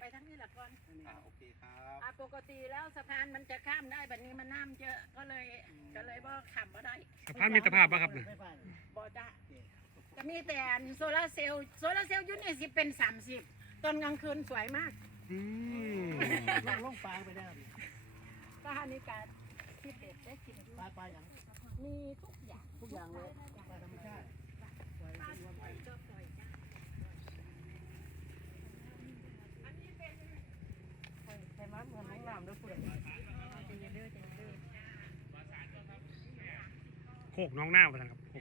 ไปทั้งนี้แหละค่อเรอาปกติแล้วสะพานมันจะข้ามได้แบบนี้มันน้ำเยอะ ก็เลยก็เลยบ่ขับมาได้ สะพานมีสภาพป่ะครับไม่ป่ะบ่จ้จะมีแต่โซลาเซลล์ โซลาเซลล์ยุ่นี่สิเป็น 30 ตอนกลางคืนสวยมาก อืมล่องฟางไปได้ดิสถานีการที่เด็ดได้กินไปลาอย่างมีทุกอย่างทุกอย่างเลยามด้วยคุณจีเนเดอร์จีเนเดอร์โคกน้องหน้าไปนะครับโก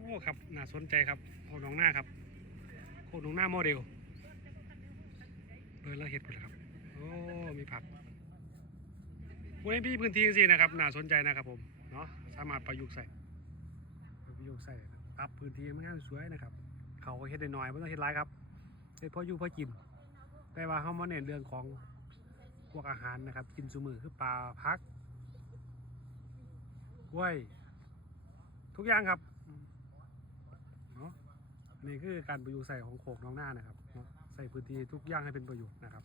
โอ้ครับน่าสนใจครับโคน้องหน้าครับโคน้องหน้าโมเดลเลยแล้เห็ดไปแล้ครับับผู้ลนพี่พื้นที่สินะครับน่าสนใจนะครับ ผมเนาะ สามารถประยุกต์ใส่ประยุกต์ใส่ปรับ พื้นที่มันงานสวยนะครับ เขาเฮ็ดได้น้อยไม่ต้องเฮ็ดหลายครับเฮ็ดพออยู่พรากิน แต่ว่าเขามาเน้นเรื่องของพวกอาหารนะครับ กินสมือคือปลาพักกล้วย ทุกอย่างครับเนาะนี่คือการประยุกต์ใส่ของโขกน้องหน้านะครับใส่พื้นที่ทุกอย่างให้เป็นประโยชน์นะครับ